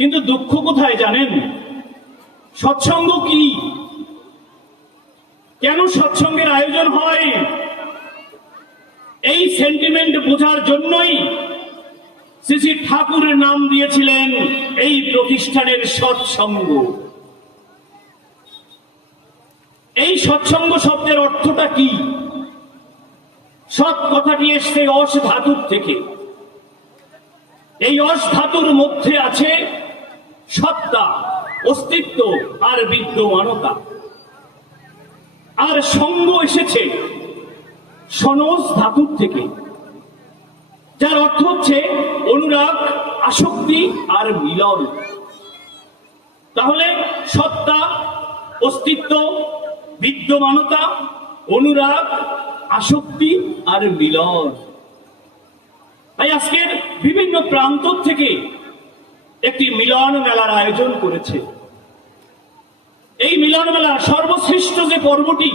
কিন্তু দুঃখ কোথায় জানেন? সৎসঙ্গ কি, কেন সৎসঙ্গের আয়োজন হয়, এই সেন্টিমেন্ট বোঝার জন্যই শ্রী শ্রী ঠাকুরের নাম দিয়েছিলেন এই প্রতিষ্ঠানের সৎসঙ্গ। এই সৎসঙ্গ শব্দের অর্থটা কি? সৎ কথাটি এসছে অস ধাতুর থেকে। এই অস ধাতুর মধ্যে আছে সত্তা, অস্তিত্ব আর বিদ্যমানতা। আর সঙ্গ এসেছে সনস ধাতুর থেকে, যার অর্থ হচ্ছে অনুরাগ, আসক্তি আর মিলন। তাহলে সত্তা, অস্তিত্ব, বিদ্যমানতা, অনুরাগ, আসক্তি আর মিলন। তাই আজকের বিভিন্ন প্রান্ত থেকে একটি মিলন মেলার আয়োজন করেছে। এই মিলন মেলার সর্বশ্রেষ্ঠ যে পর্বটি,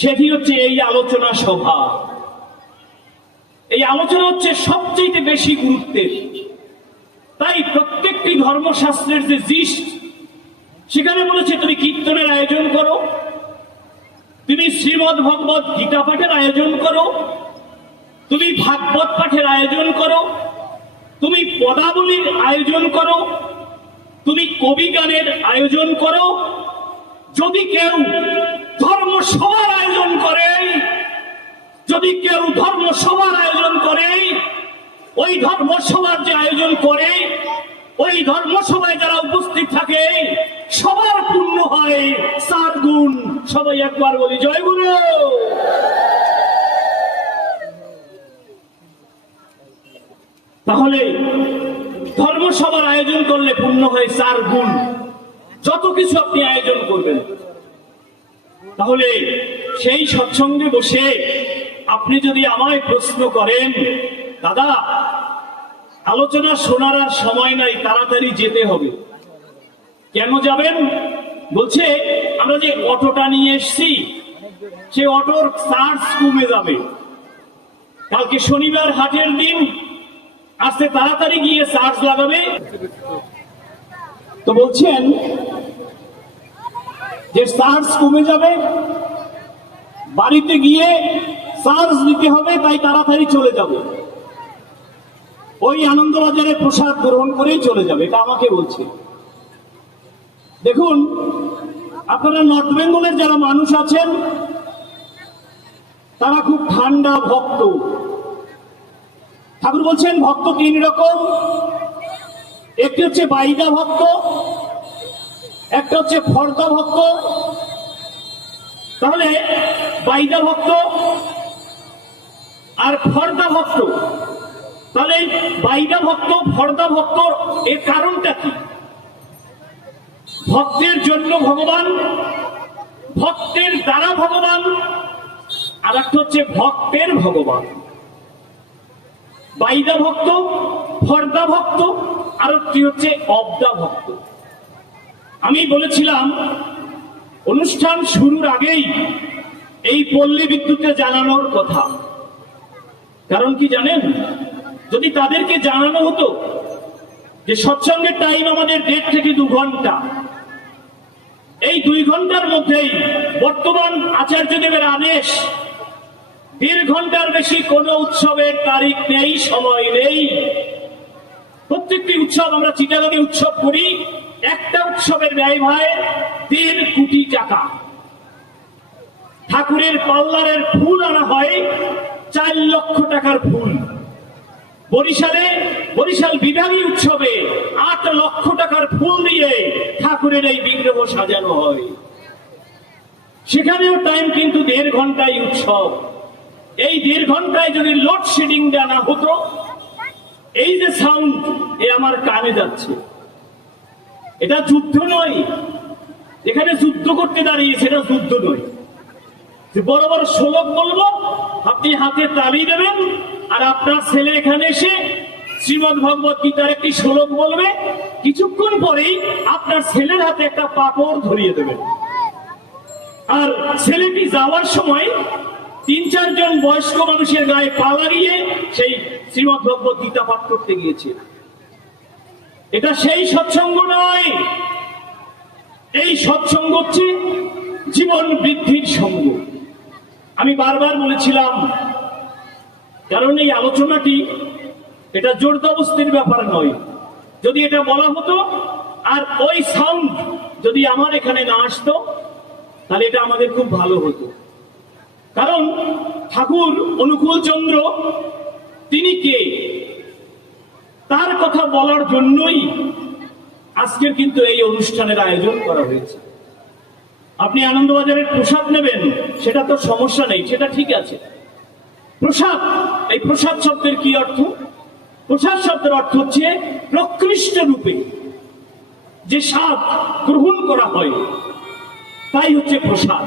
সেটি হচ্ছে এই আলোচনা সভা। এই আলোচনা হচ্ছে সবচেয়ে বেশি গুরুত্বের। তাই প্রত্যেকটি ধর্মশাস্ত্রের যে জিষ্ট, সেখানে বলেছে তুমি কীর্তনের আয়োজন করো, তুমি শ্রীমদ্ ভগবত গীতা পাঠের আয়োজন করো, তুমি ভাগবত পাঠের আয়োজন করো, তুমি পদাবলীর আয়োজন করো, তুমি কবি গানের আয়োজন করো। যদি কেউ ধর্মসভার আয়োজন করে, যদি কেউ ধর্মসভার আয়োজন করে, ওই ধর্মসভার যে আয়োজন করে, ওই ধর্মসভায় যারা উপস্থিত থাকে সবার পূর্ণ হয় 4 গুণ। সবাই একবার বলি জয় গুরু। তাহলে ধর্মসভার আয়োজন করলে পূর্ণ হয় 4 গুণ। যত কিছু আপনি আয়োজন করবেন, তাহলে সেই সৎসঙ্গে বসে আপনি যদি আমায় প্রশ্ন করেন, দাদা আলোচনা শোনার আর সময় নাই, তাড়াতাড়ি যেতে হবে, কেন যাবেন? বলছে আমরা যে অটোটা নিয়ে এসছি, সে অটোর চার্জ কমে যাবে, কালকে শনিবার হাটের দিন, আজকে তাড়াতাড়ি গিয়ে চার্জ লাগাবে। তো বলছেন যে চার্জ কমে যাবে, বাড়িতে গিয়ে চার্জ দিতে হবে, তাই তাড়াতাড়ি চলে যাবে, ওই আনন্দবাজারে প্রসাদ গ্রহণ করেই চলে যাবে। এটা আমাকে বলছে। দেখুন, আপনারা নর্থ বেঙ্গলের যারা মানুষ আছেন, তারা খুব ঠান্ডা ভক্ত। ঠাকুর বলছেন ভক্ত 3 রকম। একটি হচ্ছে বাইদা ভক্ত, একটা হচ্ছে ফর্দা ভক্ত। তাহলে বাইদা ভক্ত আর ফর্দা ভক্ত, তাহলে বাইদা ভক্ত, ফর্দা ভক্ত এর কারণটা কি? ভক্তের জন্য ভগবান, ভক্তের দ্বারা ভগবান, আর একটা হচ্ছে ভক্তের ভগবান। বাইদা ভক্ত, ফর্দা ভক্ত, আর একটি হচ্ছে অবদা ভক্ত। আমি বলেছিলাম অনুষ্ঠান শুরুর আগেই এই পল্লী বিদ্যুতে জানানোর কথা। কারণ কি জানেন? যদি তাদেরকে জানানো হতো যে সৎসঙ্গের টাইম আমাদের 1.5 থেকে 2 ঘন্টা, এই 2 ঘন্টার মধ্যেই বর্তমান আচার্যদেবের আদেশ 1.5 ঘন্টার বেশি কোনো উৎসবের তারিখ নেই, সময় নেই। প্রত্যেকটি উৎসব, আমরা চিটাগাঙে উৎসব করি, একটা উৎসবের ব্যয় হয় 1.5 কোটি টাকা। ঠাকুরের পাল্লারের ফুল আনা হয় 4 লক্ষ টাকার ফুল। বরিশাল বিভাগীয় উৎসবে 8 লক্ষ টাকার ফুল দিয়ে ঠাকুরের এই বিগ্রহ সাজানো হয়। সেখানেও টাইম কিন্তু 1.5 ঘন্টায় উৎসব। এই 1.5 ঘন্টায় যদি লোডশেডিংটা না হতো, এই যে সাউন্ড, এ আমার কানে যাচ্ছে, এটা যুদ্ধ নয়। এখানে যুদ্ধ করতে দাঁড়িয়েছে, এটা যুদ্ধ নয়। যে বড় বড় শ্লোক বলবো, আপনি হাতে তালি দেবেন, আর আপনার ছেলে এখানে এসে শ্রীমদ্ ভগবত গীতার একটি শ্লোক বলবে, কিছুক্ষণ পরেই আপনার ছেলের হাতে একটা পাপড় ধরিয়ে দেবেন। আর ছেলেটি যাওয়ার সময় 3-4 জন বয়স্ক মানুষের গায়ে পা লাগিয়ে সেই শ্রীমদ্ ভগবত গীতা পাঠ করতে গিয়েছে। এটা সেই সৎসঙ্গ নয়। এই সৎসঙ্গ হচ্ছে জীবন বৃদ্ধির সঙ্গ। আমি বারবার বলেছিলাম, কারণ এই আলোচনাটি এটা জোরদবস্তির ব্যাপার নয়। যদি এটা বলা হতো আর ওই সাউন্ড যদি আমার এখানে না আসতো, তাহলে এটা আমাদের খুব ভালো হতো। কারণ ঠাকুর অনুকূল চন্দ্র তিনি কে, তার কথা বলার জন্যই আজকের কিন্তু এই অনুষ্ঠানের আয়োজন করা হয়েছে। আপনি আনন্দবাজারের প্রসাদ নেবেন, সেটা তো সমস্যা নেই, সেটা ঠিক আছে। প্রসাদ, এই প্রসাদ শব্দের কি অর্থ? প্রসাদ শব্দের অর্থ হচ্ছে প্রকৃষ্ট রূপে যে স্বাদ গ্রহণ করা হয়, তাই হচ্ছে প্রসাদ।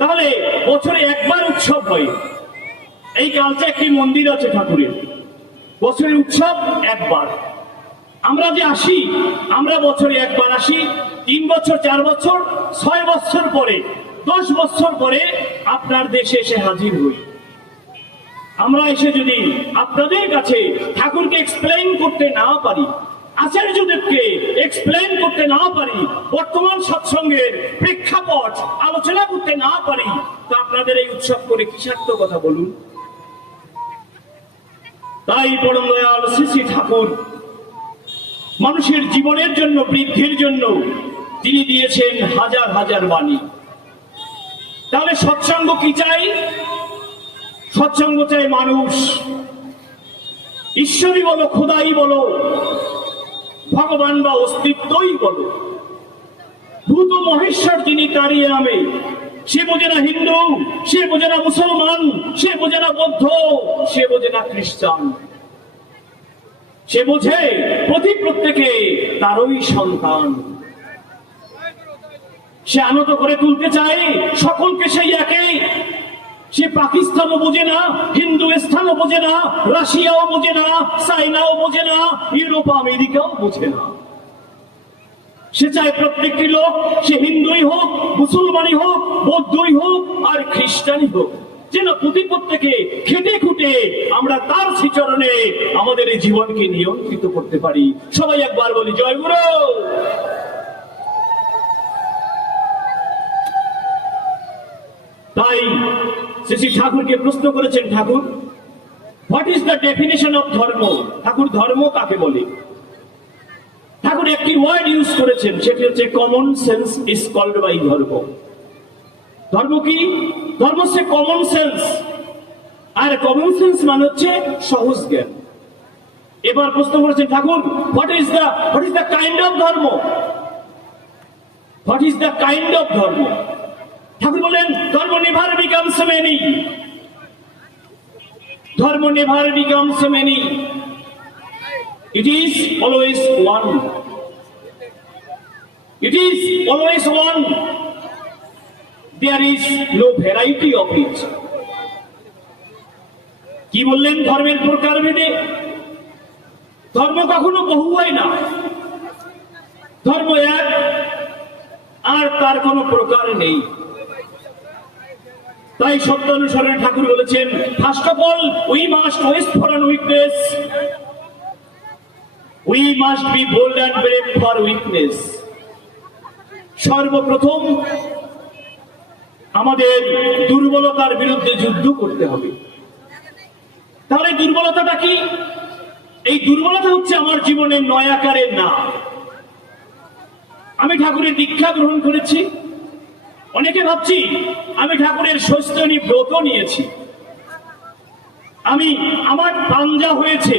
তাহলে বছরে একবার উৎসব হয়। এই কালচে একটি মন্দির আছে ঠাকুরের, বছরের উৎসব একবার। আমরা যে আসি, আমরা বছরে একবার আসি, 3 বছর 4 বছর 6 বছর পরে 10 বছর পরে আপনার দেশে এসে হাজির হই। আমরা এসে যদি আপনাদের কাছে ঠাকুরকে এক্সপ্লেইন করতে না পারি, আচার্যদেবকে এক্সপ্লেইন করতে না পারি, বর্তমান সৎসঙ্গের প্রেক্ষাপট আলোচনা করতে না পারি, তা আপনাদের এই উৎসব করে কি সার্থকতা বলুন? তাই পরম দয়াল শ্রী শ্রী ঠাকুর মানুষের জীবনের জন্য, বৃদ্ধির জন্য তিনি দিয়েছেন হাজার হাজার বাণী। তাহলে সৎসঙ্গ কি চাই? সৎসঙ্গ চাই মানুষ, ঈশ্বরই বলো, খোদাই বলো, ভগবান বা অস্তিত্বই বলো, ভূত মহেশ্বর যিনি তারই নামে। সে বোঝে না হিন্দু, সে বোঝে না মুসলমান, সে বোঝে না বৌদ্ধ, সে বোঝে না খ্রিস্টান, সে বোঝে প্রত্যেকে তারই সন্তান। সে আনত করে তুলতে চায় সকলকে সেই একে। সে পাকিস্তানও বোঝে না, হিন্দুস্তানও বোঝে না, রাশিয়াও বোঝে না, চাইনাও বোঝে না, ইউরোপ আমেরিকাও বোঝে না। সে চায় প্রত্যেকটি লোক, সে হিন্দুই হোক, মুসলমানই হোক, বৌদ্ধই হোক আর খ্রিস্টানই হোক, যেন প্রত্যেকে খেটে খুঁটে আমরা তার শ্রীচরণে আমাদের এই জীবনকে নিয়ন্ত্রিত করতে পারি। সবাই একবার বলি জয় গুরু। তাই শ্রী ঠাকুরকে প্রশ্ন করেছেন, Thakur what is the definition of dharma? Thakur ধর্ম কাকে বলে? ঠাকুর একটি ওয়ার্ড ইউজ করেছেন, সেটি হচ্ছে common sense is called by dharma. ধর্ম কি? ধর্ম হচ্ছে কমন সেন্স, আর কমন সেন্স মানে হচ্ছে সহজ জ্ঞান। এবার প্রশ্ন করেছেন Thakur, what is the kind of dharma? What is the kind of dharma? Thakur বলেন, dharma never becomes many. Dharma never becomes many, it is always one. It is always one. There is no variety of it. কি বললেন? ধর্মের প্রকার ভেদে ধর্ম কখনো বহু হয় না। ধর্ম এক, আর তার কোনো প্রকার নেই। তাই সত্য অনুসরণে ঠাকুর বলেছেন, first of all we must waste for an weakness, we must be bold and brave for weakness. সর্বপ্রথম আমাদের দুর্বলতার বিরুদ্ধে যুদ্ধ করতে হবে। তাহলে দুর্বলতাটা কি? এই দুর্বলতা হচ্ছে আমার জীবনের নয় আকারের না। আমি ঠাকুরের দীক্ষা গ্রহণ করেছি, অনেকে ভাবছি আমি ঠাকুরের ষষ্ঠী ব্রত নিয়েছি, আমার পাঞ্জা হয়েছে,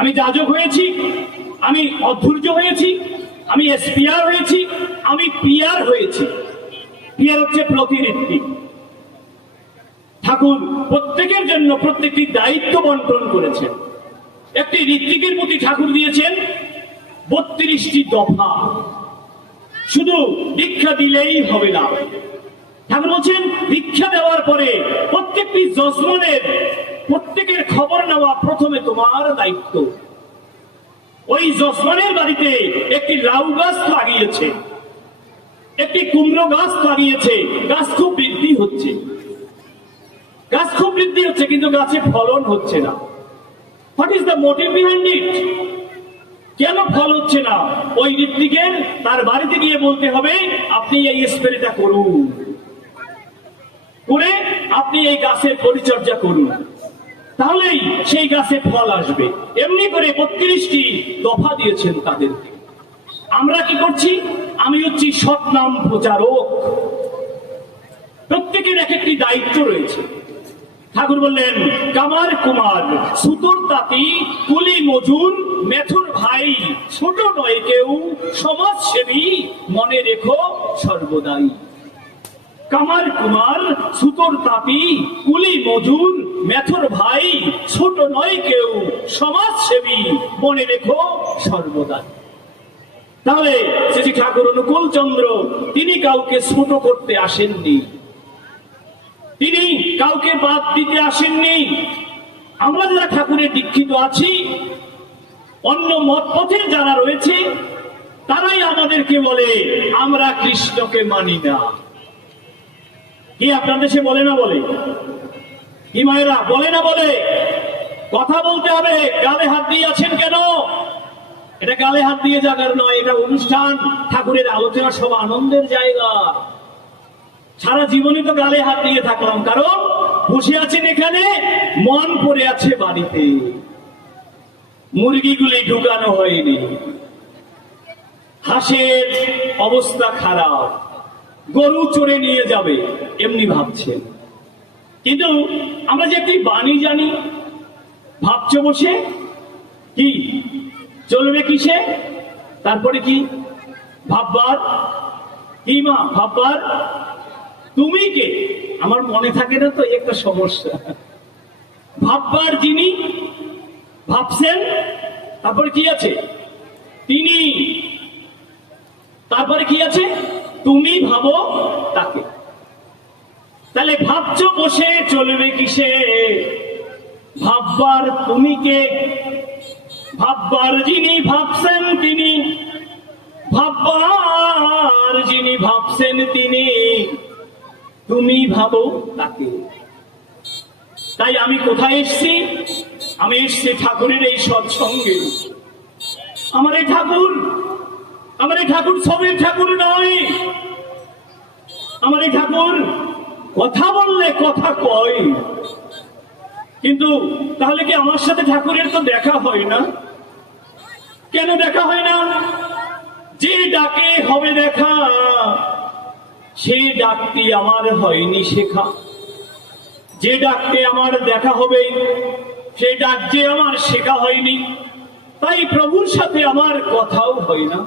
আমি যাজক হয়েছি, আমি অধৈর্য হয়েছি, আমি এসপিআর হয়েছি, আমি পিআর হয়েছি। পিআর হচ্ছে প্রতিঋত্বিক। ঠাকুর প্রত্যেকের জন্য প্রত্যেকটি দায়িত্ব বন্টন করেছেন। একটি ঋত্বিকের প্রতি ঠাকুর দিয়েছেন 32টি দফা। শুধু দীক্ষা দিলেই হবে না। ঠাকুর বলছেন, দীক্ষা দেওয়ার পরে প্রত্যেকটি যজমানের প্রত্যেকের খবর নেওয়া প্রথমে তোমার দায়িত্ব। ওই যজমানের বাড়িতে একটি লাউ গাছ লাগিয়েছে, একটি কুমড়ো গাছ লাগিয়েছে, গাছ খুব বৃদ্ধি হচ্ছে, কিন্তু গাছে ফলন হচ্ছে না। What is the motive behind it? কেন ফল হচ্ছে না? ওই ঋত্বিকের তার বাড়িতে গিয়ে বলতে হবে, আপনি এই স্প্রেটা করুন, করে আপনি এই গাছের পরিচর্যা করুন, তাহলেই সেই গাছে ফল আসবে। এমনি করে 32টি দফা দিয়েছেন তাদেরকে। আমরা কি করছি? আমি হচ্ছি সৎনাম প্রচারক। প্রত্যেকের এক একটি দায়িত্ব রয়েছে। ঠাকুর বললেন, কামার কুমার, সুতোর তাঁতি, কুলি মজুর, মেথুর ভাই, ছোট নয় কেউ, সমাজসেবী, মনে রেখো সর্বদাই। কামার কুমার, সুতোর তাঁতি, কুলি মজুর, মেথুর ভাই, ছোট নয় কেউ, সমাজসেবী, মনে রেখো সর্বদাই। তাহলে শ্রী ঠাকুর অনুকূল চন্দ্র তিনি কাউকে ছোট করতে আসেননি, তিনি কাউকে বাদ দিতে আসেননি। আমরা যারা ঠাকুরের দীক্ষিত আছি, অন্য মত পথের যারা রয়েছে, তারাই আমাদেরকে বলে আমরা কৃষ্ণকে মানি না। কি আপনার দেশে বলে না? বলে কি মায়েরা? বলে না? বলে। কথা বলতে হবে। গালে হাত দিয়ে আছেন কেন? এটা গালে হাত দিয়ে জাগার নয়, এটা অনুষ্ঠান, ঠাকুরের আলোচনা সভা, আনন্দের জায়গা। সারা জীবনে তো গালে হাত দিয়ে থাকলাম, কারণ বসে আছেন এখানে, মন পড়ে আছে বাড়িতে, মুরগিগুলি ঢুকানো হয়নি, হাঁসের অবস্থা খারাপ, গরু চড়ে নিয়ে যাবে, এমনি ভাবছেন। কিন্তু আমরা যে একটি বাণী জানি, ভাবছো বসে কি চলবে কিসে, তারপরে কি ভাববার, কি মা ভাববার, তুমি কে? আমার মনে থাকে না তো, একটা সমস্যা। ভাববার যিনি, ভাবছেন, তারপরে কি আছে? তিনি, তারপরে কি আছে? তুমি ভাবো তাকে। তাহলে ভাবছো বসে চলবে কিসে, ভাববার তুমি কে? ভাববার যিনি ভাবছেন তিনি, ভাববার যিনি ভাবছেন তিনি, তুমি ভাবো তাকে। তাই আমি কোথায় এসছি? আমি এসছি ঠাকুরের এই সৎসঙ্গে। আমার এই ঠাকুর, আমার এই ঠাকুর ছবির ঠাকুর নয়। আমার এই ঠাকুর কথা বললে কথা কয়, কিন্তু তাহলে কি আমার সাথে ঠাকুরের তো দেখা হয় না? কেন দেখা হয় না? যে ডাকে হবে দেখা, সে ডাকটি আমার হয়নি শেখা। যে ডাকতে আমার দেখা হবে, সে ডাক যে আমার শেখা হয়নি। তাই প্রভুর সাথে আমার কথাও হয় না।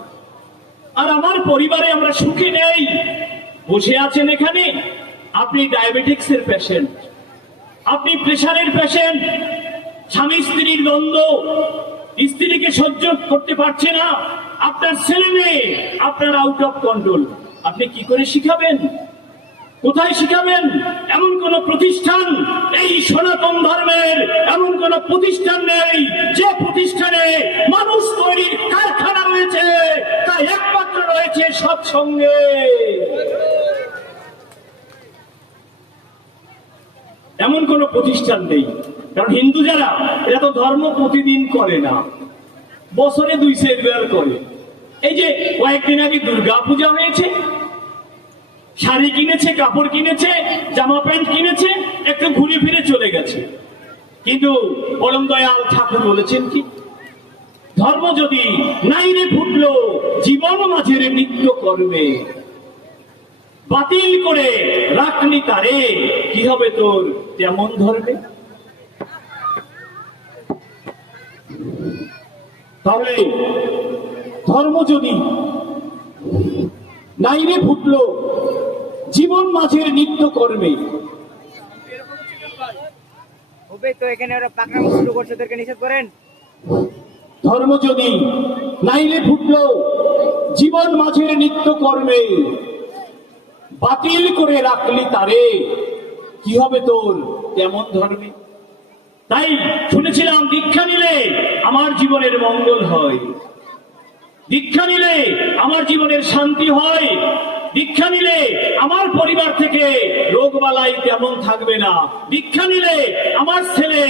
আর আমার পরিবারে আমরা সুখী নেই। বসে আছেন এখানে, আপনি ডায়াবেটিক্সের পেশেন্ট, আপনি প্রেশারের পেশেন্ট, স্বামী স্ত্রীর দ্বন্দ্ব, স্ত্রীকে সহ্য করতে পারছে না, আপনার ছেলে মেয়ে আপনার আউট অফ কন্ট্রোল। আপনি কি করে শিখাবেন? কোথায় শিখাবেন? এমন কোন প্রতিষ্ঠান, এই সনাতন ধর্মের এমন কোন প্রতিষ্ঠান নেই যে প্রতিষ্ঠানে মানুষ তৈরির কারখানা রয়েছে, তা একমাত্র রয়েছে সৎসঙ্গে। এমন কোন প্রতিষ্ঠান নেই। কারণ হিন্দু যারা, এরা তো ধর্ম প্রতিদিন করে না, বছরে 2 বার করে। এই যে কয়েকদিন আগে দুর্গা পূজা হয়েছে, শাড়ি কিনেছে, কাপড় কিনেছে, জামা প্যান্ট কিনেছে, একটু ঘুরে ফিরে চলে গেছে। কিন্তু পরম দয়াল ঠাকুর বলেছেন কি, ধর্ম যদি নাই রে ফুটলো জীবন মাঝের নিত্য করবে, বাতিল করে রাখনি তারে, কি হবে তোর তেমন ধর্মে। তাহলে ধর্ম যদি নাই রে ফুটলো জীবন মাঝের নিত্য কর্মে, তো এখানে ওরা পাকড়ামি শুরু করছে, ওদেরকে নিষেধ করেন। ধর্ম যদি নাইলে ফুটলো জীবন মাঝের নিত্য কর্মে, বাতিল করে রাখলি তারে, কি হবে তোর তেমন ধর্মে। তাই শুনেছিলাম দীক্ষা নিলে আমার জীবনের মঙ্গল হয়, দীক্ষা নিলে আমার জীবনের শান্তি হয়, দীক্ষা নিলে আমার পরিবার থেকে রোগবালাই তেমন থাকবে না, দীক্ষা নিলে আমার ছেলে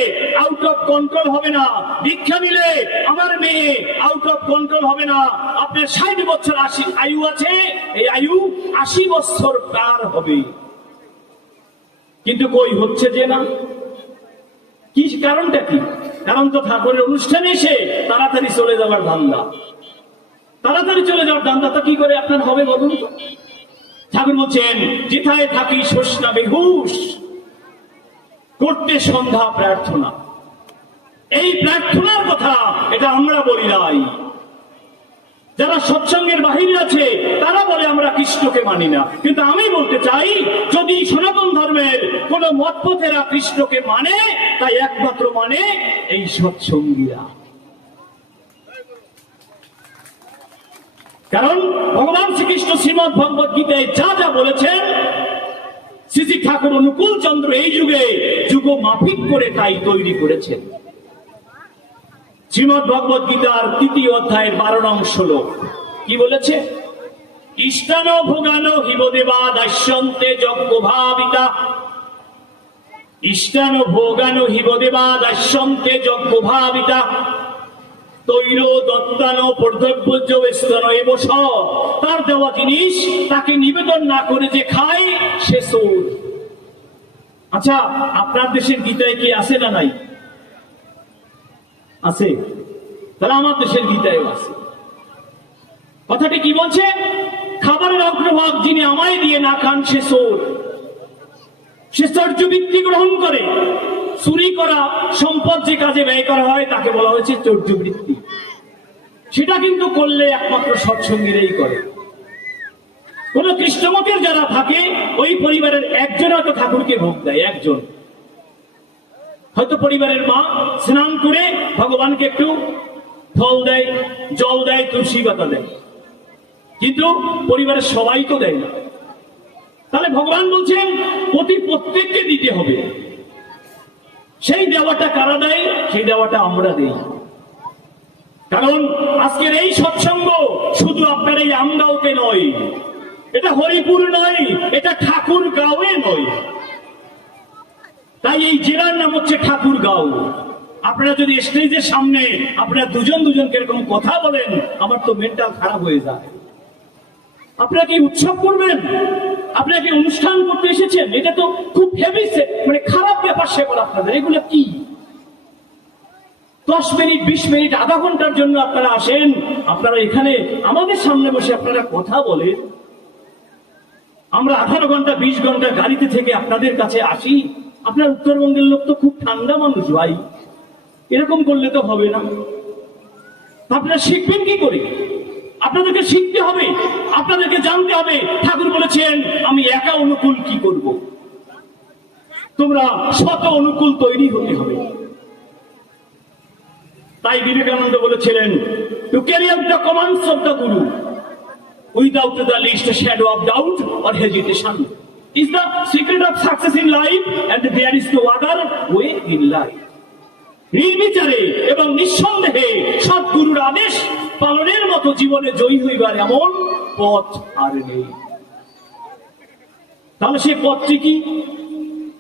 আউট অফ কন্ট্রোল হবে না, দীক্ষা নিলে আমার মেয়ে আউট অফ কন্ট্রোল হবে না। আপনার 60 বছর আয়ু আছে, এই আয়ু 80 বছর পার হবে। কিন্তু কই হচ্ছে যে না, কি কারণটা কি? কারণ তো ঠাকুরের অনুষ্ঠানে এসে তাড়াতাড়ি চলে যাওয়ার ধান্দা, তাড়াতাড়ি চলে যাওয়ার ধান্দা। তো কি করে আপনার হবে বলুন তো? ঠাকুর বলছেন, যেথায় থাকি শোষণা বেহুশ, করতে সন্ধ্যা প্রার্থনা। এই প্রার্থনার কথা এটা আমরা বলি নাই। যারা সৎসঙ্গের বাহিরে আছে তারা বলে আমরা কৃষ্ণকে মানি না। কিন্তু আমি বলতে চাই, যদি সনাতন ধর্মের কোন মতপথেরা কৃষ্ণকে মানে, তাই একমাত্র মানে এই সৎসঙ্গীরা। কারণ ভগবান শ্রীকৃষ্ণ শ্রীমদ ভগবত গীতায় যা যা বলেছেন, শ্রী শ্রী ঠাকুর অনুকূল চন্দ্র এই যুগে যুগ মাফিক করে তাই তৈরি করেছেন। শ্রীমদ ভগবত গীতার 3য় অধ্যায়ের 12 নং শ্লোক কি বলেছে? ইষ্টানো ভোগানো হিবদেবা দাস্যন্তে যজ্ঞ ভাবিতা, ইষ্টানো ভোগানো হিবদেবা দাস্যন্তে যজ্ঞ ভাবিতা, তৈর দত্তানো পর্যব্য স্থান এবস। তার দেওয়া জিনিস তাকে নিবেদন না করে যে খায় সে চোর। আচ্ছা, আপনার দেশের গীতায় কি আছে না নাই? আছে। তাহলে আমার দেশের গীতায় আছে। কথাটি কি বলছে? খাবারের অগ্রভাগ যিনি আমায় দিয়ে না খান সে চোর। সে চর্যবৃত্তি গ্রহণ করে। চুরি করা সম্পদ যে কাজে ব্যয় করা হয় তাকে বলা হয়েছে চর্যবৃত্তি। সেটা কিন্তু করলে একমাত্র সৎসঙ্গীরাই করে। কোন কৃষ্ণমতের যারা থাকে ওই পরিবারের একজন হয়তো ঠাকুরকে ভোগ দেয়, একজন হয়তো পরিবারের মা স্নান করে ভগবানকে একটু ফল দেয়, জল দেয়, তুলসী পাতা দেয়, কিন্তু পরিবারের সবাই তো দেয় না। তাহলে ভগবান বলছেন প্রত্যেককে দিতে হবে। সেই দেওয়াটা কারা দেয়? সেই দেওয়াটা আমরা দেই। কারণ আজকের এই সৎসঙ্গ শুধু আপনার এই আমগাঁওতে নয়, এটা হরিপুর নয়, এটা ঠাকুরগাঁওয়ে নয়। তাই এই জেলার নাম হচ্ছে ঠাকুরগাঁও। আপনারা যদি স্টেজের সামনে আপনারা দুজনকে এরকম কথা বলেন, আমার তো মেন্টাল খারাপ হয়ে যায়। আপনারা কি উৎসব করবেন? আপনারা কি অনুষ্ঠান করতে এসেছেন? এটা তো খুব হেভি, মানে খারাপ ব্যাপার সেবার আপনাদের। এগুলো কি 10 মিনিট 20 মিনিট আধা ঘন্টার জন্য আপনারা আসেন, আপনারা এখানে আমাদের সামনে বসে আপনারা কথা বলেন। আমরা 18 ঘন্টা 20 ঘন্টা গাড়িতে থেকে আপনাদের কাছে আসি। আপনার উত্তরবঙ্গের লোক তো খুব ঠান্ডা মানুষ ভাই, এরকম করলে তো হবে না। আপনারা শিখবেন কি করে? আপনাদেরকে শিখতে হবে, আপনাদেরকে জানতে হবে। ঠাকুর বলেছেন, আমি একা অনুকূল কি করব? তোমরা শত অনুকূল তৈরি হতে হবে। তাই বিবেকানন্দ বলেছিলেন, to carry out the commands of the guru without the least shadow of doubt or hesitation is the secret of success in life, and there is no other way in life. নির্বিচারে এবং নিঃসন্দেহে সদ্গুরুর আদেশ পালনের মতো জীবনে জয়ী হইবার এমন পথ আর নেই। তাহলে সেই পথটি কি?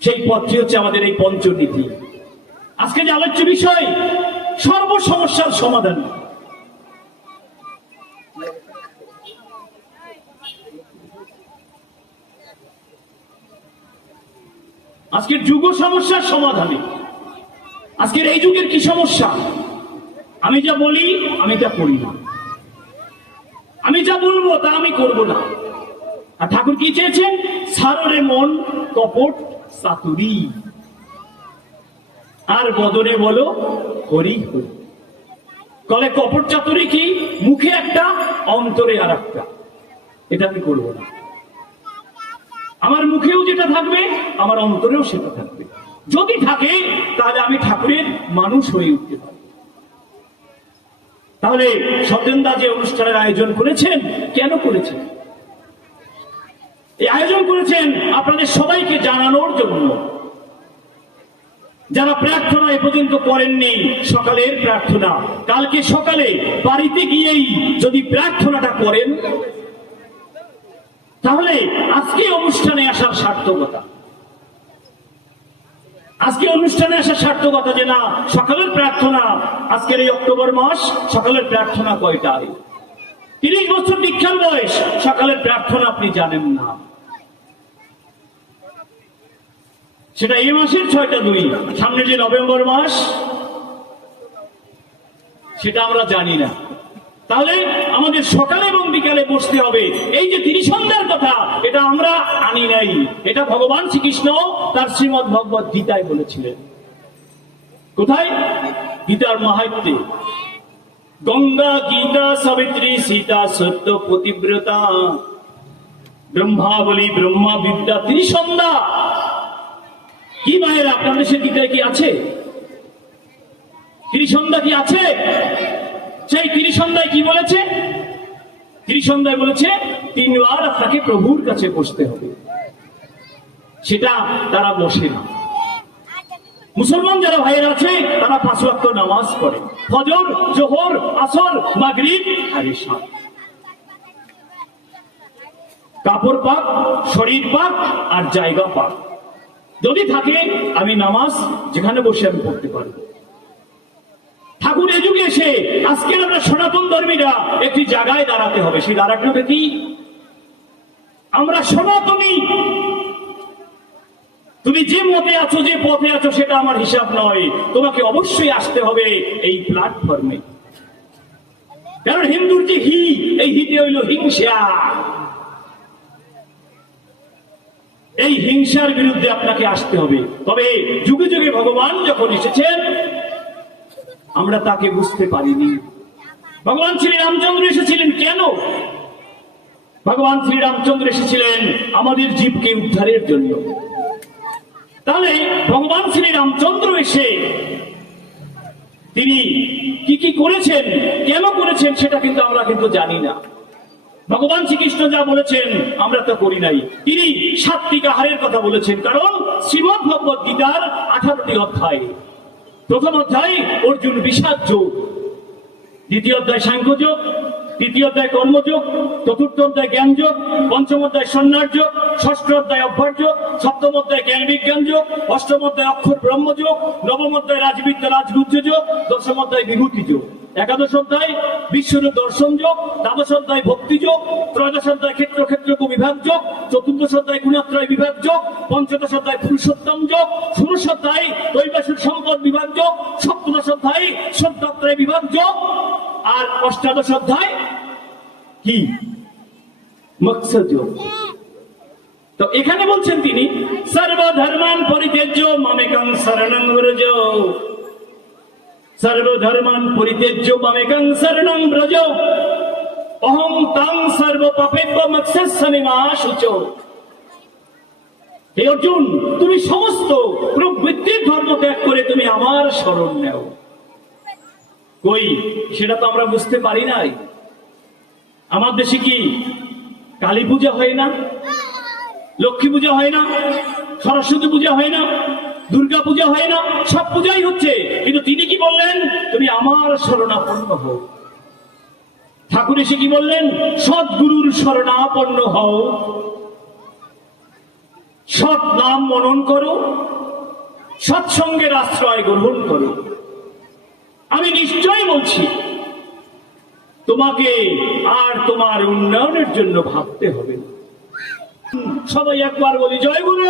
সেই পথটি হচ্ছে আমাদের এই পঞ্চনীতি। আজকে যে আলোচ্য বিষয়, সর্ব সমস্যার সমাধান। আজকের যুগ সমস্যার সমাধানে, আজকের এই যুগের কি সমস্যা? আমি যা বলি আমি তা করি না, আমি যা বলবো তা আমি করব না। আর ঠাকুর কি চেয়েছেন? সাররে মন কপট চাতুরি, আর বদনে বলো হরি হরি। কলে কপট চাতুরি কি? মুখে একটা অন্তরে আর একটা। এটা আমি করবো না। আমার মুখেও যেটা থাকবে আমার অন্তরেও সেটা থাকবে। যদি থাকে তাহলে আমি ঠাকুরের মানুষ হয়ে উঠতে পারি। তাহলে সত্যেনদা যে অনুষ্ঠানের আয়োজন করেছেন, কেন করেছেন? এই আয়োজন করেছেন আপনাদের সবাইকে জানানোর জন্য। যারা প্রার্থনা এ পর্যন্ত করেননি, সকালের প্রার্থনা, কালকে সকালে বাড়িতে গিয়েই যদি প্রার্থনাটা করেন তাহলে আজকে অনুষ্ঠানে আসার সার্থকতা, আজকে অনুষ্ঠানে আসার সার্থকতা যে না সকালের প্রার্থনা, আজকের এই অক্টোবর মাস সকালের প্রার্থনা কয়টায়? 30 বছর দীক্ষার বয়স, সকালের প্রার্থনা আপনি জানেন না। সেটা এই মাসের 6টা-2, সামনে যে নভেম্বর মাস সেটা আমরা জানি না। তাহলে আমাদের সকালে এবং বিকালে বসতে হবে। এই যে ত্রিসন্ধ্যার কথা, এটা আমরা আনি নাই, এটা ভগবান শ্রীকৃষ্ণ তার শ্রীমদ্ ভগবত গীতায় বলেছিলেন। কোথায়? গীতার মাহাত্ম্যে। গঙ্গা, গীতা, সাবিত্রী, সীতা, সত্য, পতিব্রতা, ব্রহ্মাবলী, ব্রহ্মা বিদ্যা, ত্রিসন্ধ্যা। কি মায়ের আপনাদের দেশের গীতায় কি আছে? ত্রিসন্ধ্যা কি আছে? সেই ত্রিসন্ধ্যায় কি বলেছে? ত্রিসন্ধ্যায় বলেছে 3 বার আপনাকে প্রভুর কাছে বসতে হবে। সেটা তারা বসে না। মুসলমান যারা ভাইয়েরা আছে তারা 5 ওয়াক্ত নামাজ পড়ে, ফজর, জোহর, আসর, মাগরিব আর ইশা। কাপড় পাক, শরীর পাক আর জায়গা পাক। যদি থাকে আমি নামাজ যেখানে বসে আমি পড়তে পারবো। ঠাকুর এ যুগে এসে আজকের আমরা সনাতন ধর্মীরা একটি জায়গায় দাঁড়াতে হবে। সেই দাঁড়াতে কি আমরা সনাতনী। তুমি যে মতে আছো, যে পথে আছো, সেটা আমার হিসাব নয়। তোমাকে অবশ্যই আসতে হবে এই প্ল্যাটফর্মে। কারণ হিন্দুর যে হি, এই হিতে হইল হিংসা। এই হিংসার বিরুদ্ধে আপনাকে আসতে হবে। তবে যুগে যুগে ভগবান যখন এসেছেন আমরা তাকে বুঝতে পারিনি। ভগবান শ্রী রামচন্দ্র এসেছিলেন কেন? ভগবান শ্রী রামচন্দ্র এসেছিলেন আমাদের জীবকে উদ্ধারের জন্য। তাহলে ভগবান শ্রী রামচন্দ্র এসে তিনি কি কি করেছেন, কেন করেছেন, সেটা কিন্তু আমরা জানি না। ভগবান শ্রীকৃষ্ণ যা বলেছেন আমরা তা করি নাই। তিনি সাত্বিক আহারের কথা বলেছেন, কারণ শ্রীমদ্ ভগবত গীতার 18টি অধ্যায়। প্রথম অধ্যায় অর্জুন বিষাদ যোগ, দ্বিতীয় অধ্যায় সাংখ্য যোগ, তৃতীয় অধ্যায় কর্মযোগ, চতুর্থ অধ্যায় জ্ঞান যোগ, পঞ্চম অধ্যায় সন্ন্যাস যোগ, ষষ্ঠ অধ্যায় অভ্যাস যোগ, সপ্তম অধ্যায় জ্ঞান বিজ্ঞান যোগ, অষ্টম অধ্যায় অক্ষর ব্রহ্ম যোগ, নবম অধ্যায় রাজবিদ্যা রাজগুহ্য যোগ, দশম অধ্যায় বিভূতি যোগ, একাদশ অধ্যায় বিশ্বরূপ দর্শন যোগ, দ্বাদশ অধ্যায় ভক্তি যোগ, ত্রয়োদশ অধ্যায় ক্ষেত্র ক্ষেত্রজ্ঞ বিভাগ যোগ, চতুর্দশ অধ্যায় গুণাত্রয় বিভাগ যোগ, পঞ্চদশ অধ্যায় পুরুষোত্তম যোগ, ষোড়শ অধ্যায় দৈবাসুর সম্পদ বিভাগ যোগ, সপ্তদশ অধ্যায় শ্রদ্ধাত্রয় বিভাগ যোগ, আর অষ্টাদশ অধ্যায় কি মকসদ যোগ। তো এখানে বলছেন তিনি সর্বধর্মান পরিত্যাজ্য মামেকং শরণং ব্রজ, সর্বধর্মান পরিত্যাজ্য মামেকং শরণং ব্রজ, অহং তাং সর্ব পাপেভ্য মৎস্যামিমাশুচ। হে অর্জুন, তুমি সমস্ত প্রবৃত্তির ধর্ম ত্যাগ করে তুমি আমার শরণ নেও। কই সেটা তো আমরা বুঝতে পারি নাই। আমার দেশে কি কালী পূজা হয় না, লক্ষ্মী পূজা হয় না, সরস্বতী পূজা হয় না, দুর্গা পূজা হয় না? সব পূজাই হচ্ছে, কিন্তু তিনি কি বললেন? তুমি আমার শরণাপন্ন হও। ঠাকুর এসে কি বললেন? সদ্গুরুর শরণাপন্ন হও, সৎ নাম মনন করো, সৎসঙ্গের আশ্রয় গ্রহণ করো। আমি নিশ্চয় বলছি তোমাকে আর তোমার উন্নয়নের জন্য ভাবতে হবে। সবাই একবার বলি জয় গুরু।